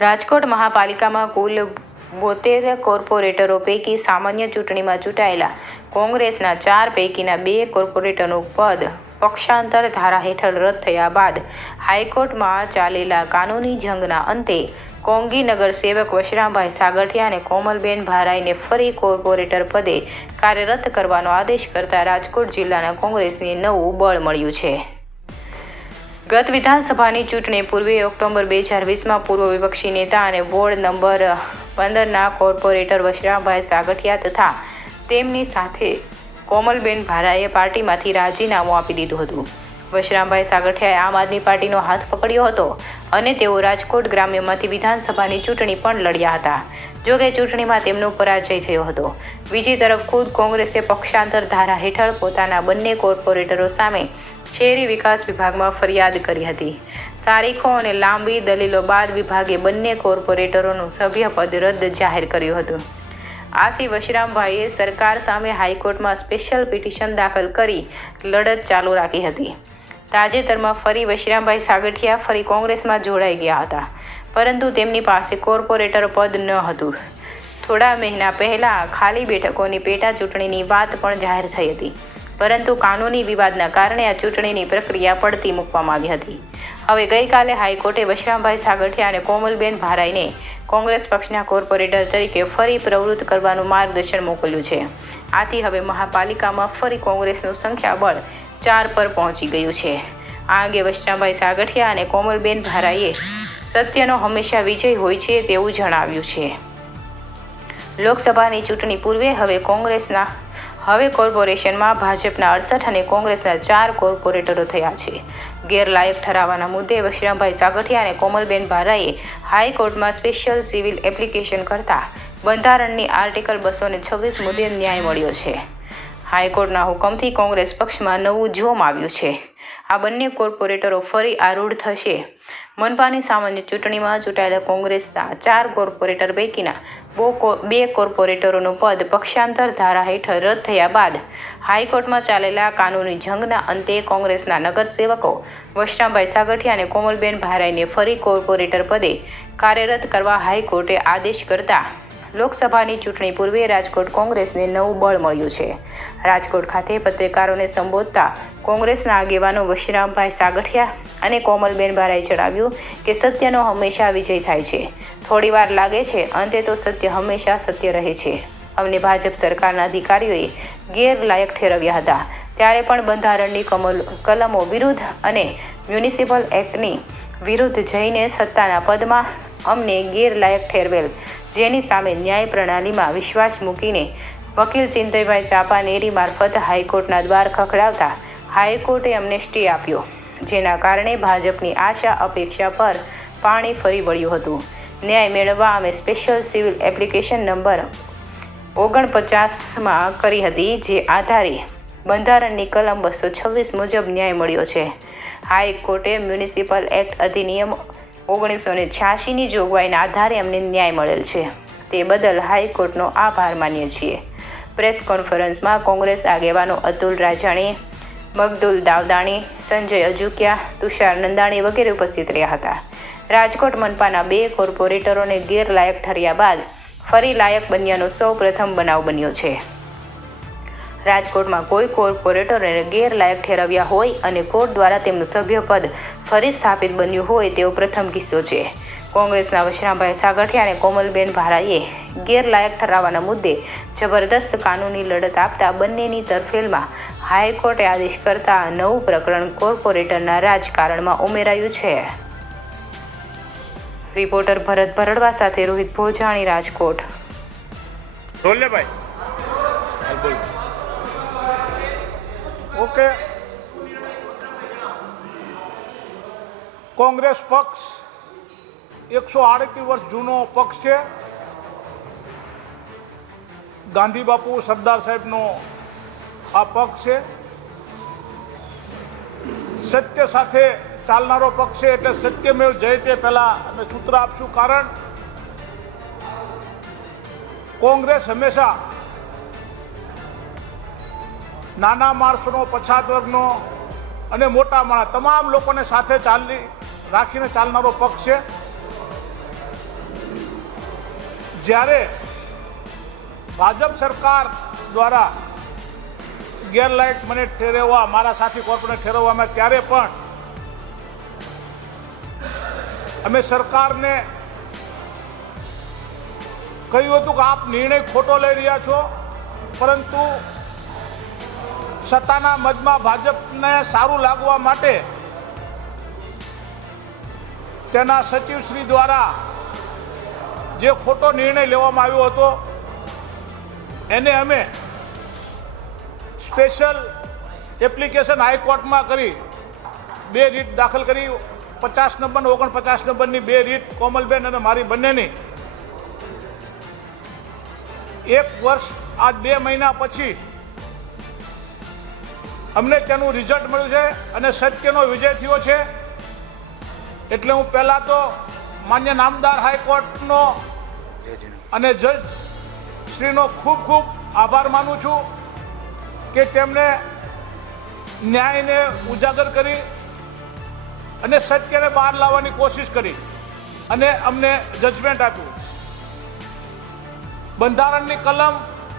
રાજકોટ મહાપાલિકામાં કુલ 72 કોર્પોરેટરો પૈકી સામાન્ય ચૂંટણીમાં ચૂંટાયેલા કોંગ્રેસના 4 પૈકીના 2 કોર્પોરેટરનું પદ પક્ષાંતર ધારા હેઠળ રદ થયા બાદ હાઈકોર્ટમાં ચાલેલા કાનૂની જંગના અંતે કોંગી નગરસેવક વશરામભાઈ સાગઠિયા અને કોમલબેન ભારાઈને ફરી કોર્પોરેટર પદે કાર્યરત કરવાનો આદેશ કરતા રાજકોટ જિલ્લાના કોંગ્રેસને નવું બળ મળ્યું છે. ગત વિધાનસભાની ચૂંટણી પૂર્વે ઓક્ટોબર 2020માં પૂર્વ વિપક્ષી નેતા અને વોર્ડ નંબર 15ના કોર્પોરેટર વશરામભાઈ સાગઠિયા તથા તેમની સાથે કોમલબેન ભારાએ પાર્ટીમાંથી રાજીનામું આપી દીધું હતું. વશરામભાઈ સાગઠિયાએ આમ આદમી પાર્ટીનો હાથ પકડ્યો હતો અને તેઓ રાજકોટ ગ્રામ્યમાંથી વિધાનસભાની ચૂંટણી પણ લડ્યા હતા. જોકે ચૂંટણીમાં તેમનો પરાજય થયો હતો. બીજી તરફ ખુદ કોંગ્રેસે પક્ષાંતર ધારા હેઠળ પોતાના બંને કોર્પોરેટરો સામે શહેરી વિકાસ વિભાગમાં ફરિયાદ કરી હતી. તારીખો અને લાંબી દલીલો બાદ વિભાગે બંને કોર્પોરેટરોનું સભ્યપદ રદ જાહેર કર્યું હતું. આથી વશરામભાઈએ સરકાર સામે હાઈકોર્ટમાં સ્પેશિયલ પિટિશન દાખલ કરી લડત ચાલુ રાખી હતી. તાજેતરમાં ફરી વશરામભાઈ સાગઠિયા ફરી કોંગ્રેસમાં જોડાઈ ગયા હતા, પરંતુ તેમની પાસે કોર્પોરેટર પદ ન હતું. થોડા મહિના પહેલા ખાલી બેઠકોની પેટા ચૂંટણીની વાત પણ જાહેર થઈ હતી, પરંતુ કાનૂની વિવાદના કારણે આ ચૂંટણીની પ્રક્રિયા પડતી મૂકવામાં આવી હતી. હવે ગઈકાલે હાઈકોર્ટે વશરામભાઈ સાગઠિયા અને કોમલબેન ભારાઈને કોંગ્રેસ પક્ષના કોર્પોરેટર તરીકે ફરી પ્રવૃત્ત કરવાનું માર્ગદર્શન મોકલ્યું છે. આથી હવે મહાપાલિકામાં ફરી કોંગ્રેસનું સંખ્યાબળ 4 પર પહોંચી ગયું છે. આ અંગે વશરામભાઈ સાગઠિયા અને કોમલબેન ભારાએ સત્યનો હંમેશા વિજય હોય છે તેવું જણાવ્યું છે. લોકસભાની ચૂંટણી પૂર્વે હવે કોર્પોરેશનમાં ભાજપના 68 અને કોંગ્રેસના 4 કોર્પોરેટરો થયા છે. ગેરલાયક ઠરાવવાના મુદ્દે વશરામભાઈ સાગઠિયા અને કોમલબેન ભારાએ હાઈકોર્ટમાં સ્પેશિયલ સિવિલ એપ્લિકેશન કરતા બંધારણની આર્ટિકલ 226 મુદ્દે ન્યાય મળ્યો છે. હાઈકોર્ટના હુકમથી કોંગ્રેસ પક્ષમાં નવું જોમ આવ્યું છે. આ બંને કોર્પોરેટરો ફરી આરૂઢ થશે. મનપાની સામાન્ય ચૂંટણીમાં ચૂંટાયેલા કોંગ્રેસના 4 કોર્પોરેટર પૈકીના 2 કોર્પોરેટરોનું પદ પક્ષાંતર ધારા હેઠળ રદ થયા બાદ હાઈકોર્ટમાં ચાલેલા કાનૂની જંગના અંતે કોંગ્રેસના નગરસેવકો વશરામભાઈ સાગઠિયા અને કોમલબેન ભારાઈને ફરી કોર્પોરેટર પદે કાર્યરત કરવા હાઈકોર્ટે આદેશ કરતા લોકસભાની ચૂંટણી પૂર્વે રાજકોટ કોંગ્રેસને નવું બળ મળ્યું છે. રાજકોટ ખાતે પત્રકારોને સંબોધતા કોંગ્રેસના આગેવાનો વશરામભાઈ સાગઠિયા અને કોમલબેન ભારાએ જણાવ્યું કે સત્યનો હંમેશા વિજય થાય છે. થોડી વાર લાગે છે, અંતે તો સત્ય હંમેશા સત્ય રહે છે. અમને ભાજપ સરકારના અધિકારીઓએ ગેરલાયક ઠેરવ્યા હતા, ત્યારે પણ બંધારણની કલમો વિરુદ્ધ અને મ્યુનિસિપલ એક્ટની વિરુદ્ધ જઈને સત્તાના પદમાં અમને ગેરલાયક ઠેરવેલ, જેની સામે ન્યાય પ્રણાલીમાં વિશ્વાસ મૂકીને વકીલ ચિંતયભાઈ ચાપાનેરી મારફત હાઈકોર્ટના દ્વાર ખખડાવતા હાઈકોર્ટે અમને સ્ટે આપ્યો, જેના કારણે ભાજપની આશા અપેક્ષા પર પાણી ફરી વળ્યું હતું. ન્યાય મેળવવા અમે સ્પેશિયલ સિવિલ એપ્લિકેશન નંબર 49માં કરી હતી, જે આધારે બંધારણની કલમ 226 મુજબ ન્યાય મળ્યો છે. હાઈકોર્ટે મ્યુનિસિપલ એક્ટ અધિનિયમ 1986ની જોગવાઈના આધારે અમને ન્યાય મળેલ છે. તે બદલ હાઈકોર્ટનો આભાર માનીએ છીએ. પ્રેસ કોન્ફરન્સમાં કોંગ્રેસ આગેવાનો અતુલ રાજાણી, મગદુલ દાવદાણી, સંજય અજુકિયા, તુષાર નંદાણી વગેરે ઉપસ્થિત રહ્યા હતા. રાજકોટ મનપાના 2 કોર્પોરેટરોને ગેરલાયક ઠર્યા બાદ ફરી લાયક બન્યાનો સૌ પ્રથમ બનાવ બન્યો છે. રાજકોટમાં કોઈ કોર્પોરેટરોને ગેરલાયક ઠેરવ્યા હોય અને કોર્ટ દ્વારા તેમનું સભ્યપદ ફરી સ્થાપિત બન્યું હોય તેવો પ્રથમ કિસ્સો છે. કોંગ્રેસના વશરામભાઈ સાગઠિયા અને કોમલબેન ભારાએ ગેરલાયક ઠરાવવાના મુદ્દે જબરદસ્ત કાનૂની લડત આપતા બંનેની તરફેલમાં હાઈકોર્ટે આદેશ કરતા નવું પ્રકરણ કોર્પોરેટરના રાજકારણમાં ઉમેરાયું છે. રિપોર્ટર ભરત ભરડવા સાથે રોહિત ભોજાણી, રાજકોટ. ઓકે, કોંગ્રેસ પક્ષ 138 વર્ષ જૂનો પક્ષ છે. ગાંધી બાપુ સરદાર સાહેબનો આ પક્ષ છે. સત્ય સાથે ચાલનારો પક્ષ છે, એટલે સત્યમેવ જયતે પહેલાં અમે સૂત્ર આપશું. કારણ કોંગ્રેસ હંમેશા નાના માણસોનો, પછાત વર્ગનો અને મોટા માણસ તમામ લોકોને સાથે રાખીને ચાલનારો પક્ષ છે. જ્યારે ભાજપ સરકાર દ્વારા ગેરલાયક મને ઠેરવવા, મારા સાથી કોર્પોરેટરને ઠેરવવામાં, ત્યારે પણ અમે સરકારને કહ્યું હતું કે આપ નિર્ણય ખોટો લઈ રહ્યા છો, પરંતુ સત્તાના મદમાં ભાજપને સારું લાગવા માટે તેના સચિવશ્રી દ્વારા જે ખોટો નિર્ણય લેવામાં આવ્યો હતો એને અમે સ્પેશિયલ એપ્લિકેશન હાઈકોર્ટમાં કરી 2 રીટ દાખલ કરી, 50 નંબર 49 નંબરની 2 રીટ, કોમલબેન અને મારી બંનેની. 1 વર્ષ આ 2 મહિના પછી અમને તેનું રિઝલ્ટ મળ્યું છે અને સત્યનો વિજય થયો છે. એટલે હું પહેલાં તો માન્ય નામદાર હાઈકોર્ટનો અને જજ શ્રીનો ખૂબ ખૂબ આભાર માનું છું કે તેમણે ન્યાયને ઉજાગર કરી અને સત્યને બહાર લાવવાની કોશિશ કરી અને અમને જજમેન્ટ આપ્યું. બંધારણની કલમ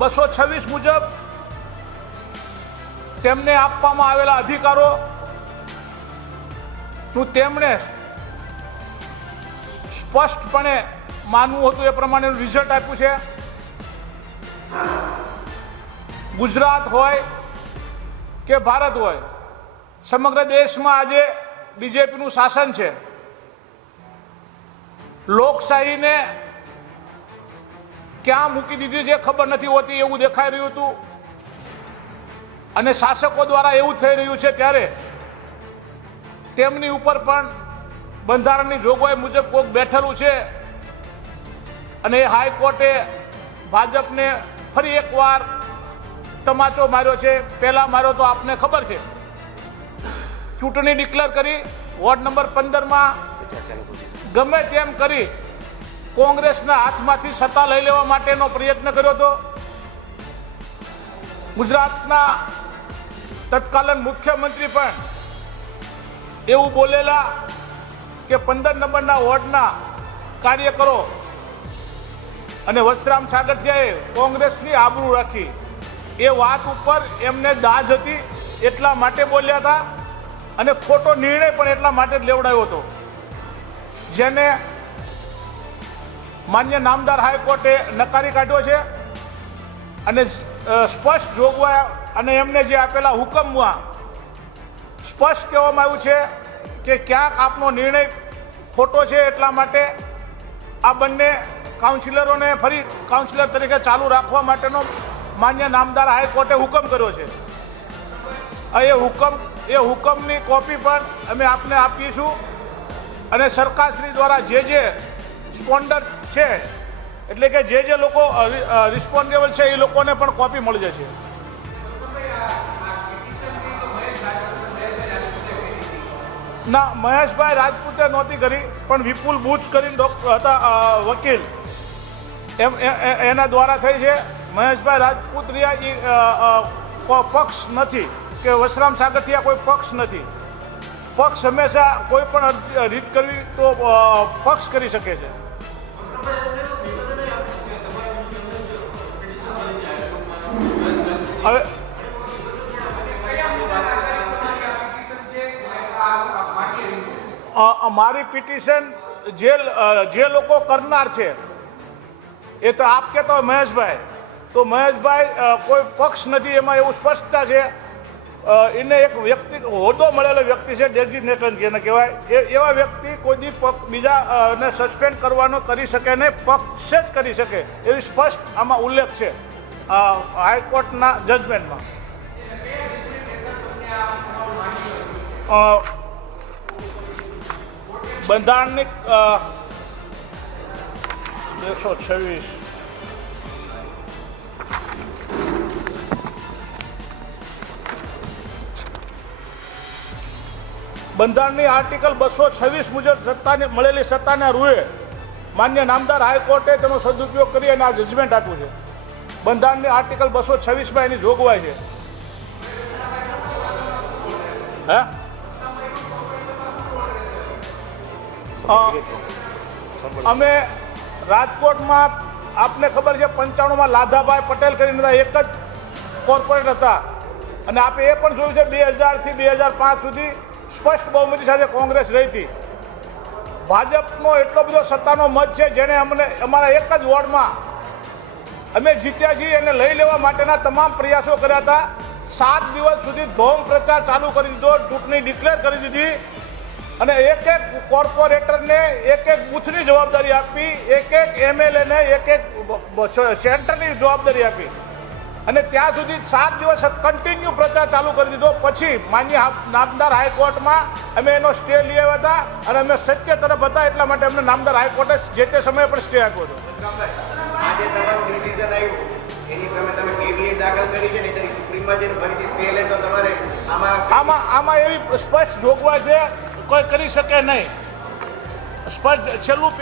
226 મુજબ તેમને આપવામાં આવેલા અધિકારોનું તેમણે સ્પષ્ટપણે માનવું હતું એ પ્રમાણેનું રિઝલ્ટ આપ્યું છે. ગુજરાત હોય કે ભારત હોય, સમગ્ર દેશમાં આજે બીજેપીનું શાસન છે. લોકશાહીને ક્યાં મૂકી દીધી છે ખબર નથી હોતી એવું દેખાઈ રહ્યું હતું અને શાસકો દ્વારા એવું થઈ રહ્યું છે. ત્યારે તેમની ઉપર પણ બંધારણની જોગવાઈ મુજબ કોઈક બેઠેલું છે અને એ હાઈકોર્ટે ભાજપને ફરી એકવાર તમાચો માર્યો છે. પહેલાં માર્યો તો આપને ખબર છે, ચૂંટણી ડિક્લેર કરી વોર્ડ નંબર 15માં ગમે તેમ કરી કોંગ્રેસના હાથમાંથી સત્તા લઈ લેવા માટેનો પ્રયત્ન કર્યો હતો. ગુજરાતના તત્કાલીન મુખ્યમંત્રી પણ એવું બોલેલા કે 15 નંબરના વોર્ડના કાર્યકરો અને વત્સરામ છાગઠિયાએ કોંગ્રેસની આબરૂ રાખી. એ વાત ઉપર એમને દાજ હતી એટલા માટે બોલ્યા હતા અને ખોટો નિર્ણય પણ એટલા માટે જ લેવડાવ્યો હતો, જેને માન્ય નામદાર હાઈકોર્ટે નકારી કાઢ્યો છે. અને સ્પષ્ટ જોગવાઈ અને એમને જે આપેલા હુકમમાં સ્પષ્ટ કહેવામાં આવ્યું છે કે ક્યાંક આપનો નિર્ણય ખોટો છે, એટલા માટે આ બંને કાઉન્સિલરોને ફરી કાઉન્સિલર તરીકે ચાલુ રાખવા માટેનો માન્ય નામદાર હાઈકોર્ટે હુકમ કર્યો છે. એ હુકમની કોપી પણ અમે આપને આપીશું અને સરકારશ્રી દ્વારા જે રિસ્પોન્ડર છે, એટલે કે જે લોકો રિસ્પોન્ડેબલ છે એ લોકોને પણ કોપી મળી જશે. ના, મહેશભાઈ રાજપૂતે નહોતી કરી, પણ વિપુલ બુચ કરીને હતા વકીલ, એના દ્વારા થઈ છે. મહેશભાઈ રાજપૂત રહ્યા પક્ષ નથી કે વસરામ સાગઠિયા કોઈ પક્ષ નથી. પક્ષ હંમેશા કોઈ પણ રીત કરવી તો પક્ષ કરી શકે છે. હવે મારી પિટિશન જે લોકો કરનાર છે એ તો આપ કહેતા હોય મહેશભાઈ, તો મહેશભાઈ કોઈ પક્ષ નથી, એમાં એવું સ્પષ્ટતા છે. એને એક વ્યક્તિ હોદ્દો મળેલો વ્યક્તિ છે, ડેઝિગ્નેટેડ જેને કહેવાય, એવા વ્યક્તિ કોઈ બીજાને સસ્પેન્ડ કરવાનો કરી શકે નહીં, પક્ષ જ કરી શકે એવી સ્પષ્ટ આમાં ઉલ્લેખ છે હાઈકોર્ટના જજમેન્ટમાં. બંધારણની 126 બંધારણની આર્ટિકલ 226 મુજબ મળેલી સત્તાના રૂએ માન્ય નામદાર હાઈકોર્ટે તેનો સદુપયોગ કરી અને આ જજમેન્ટ આપ્યું છે. બંધારણની આર્ટિકલ 226માં એની જોગવાઈ છે. હે અમે રાજકોટમાં આપને ખબર છે 95માં લાધાભાઈ પટેલ કરીને હતા, એક જ કોર્પોરેટ હતા. અને આપણે એ પણ જોયું છે 2000થી 2005 સુધી સ્પષ્ટ બહુમતી સાથે કોંગ્રેસ રહી હતી. ભાજપનો એટલો બધો સત્તાનો મત છે જેણે અમને અમારા એક જ વોર્ડમાં અમે જીત્યા છીએ એને લઈ લેવા માટેના તમામ પ્રયાસો કર્યા હતા. 7 દિવસ સુધી ધોમ પ્રચાર ચાલુ કરી દીધો, ચૂંટણી ડિક્લેર કરી દીધી અને એક એક કોર્પોરેટરને એક એક બૂથની જવાબદારી આપી, એક એક એમએલએને એક એક સેન્ટરની જવાબદારી આપી અને ત્યાં સુધી 7 દિવસ કન્ટિન્યુ પ્રચાર ચાલુ કરી દીધો. પછી માન્ય નામદાર હાઈકોર્ટમાં અમે એનો સ્ટે લઈ આવ્યા હતા અને અમે સત્ય તરફ હતા એટલા માટે અમને નામદાર હાઈકોર્ટે જે તે સમયે પણ સ્ટે આપ્યો હતો. આજે તમારું ડિસિઝન આવ્યું એની સામે તમે કેવીએટ દાખલ કરી છે, નહીં તો સુપ્રીમમાં જઈને ફરીથી સ્ટે લે તો તમારે આમાં એવી સ્પષ્ટ જોગવાઈ છે કોઈ કરી શકે નહીં. સ્પષ્ટ છેલ્લું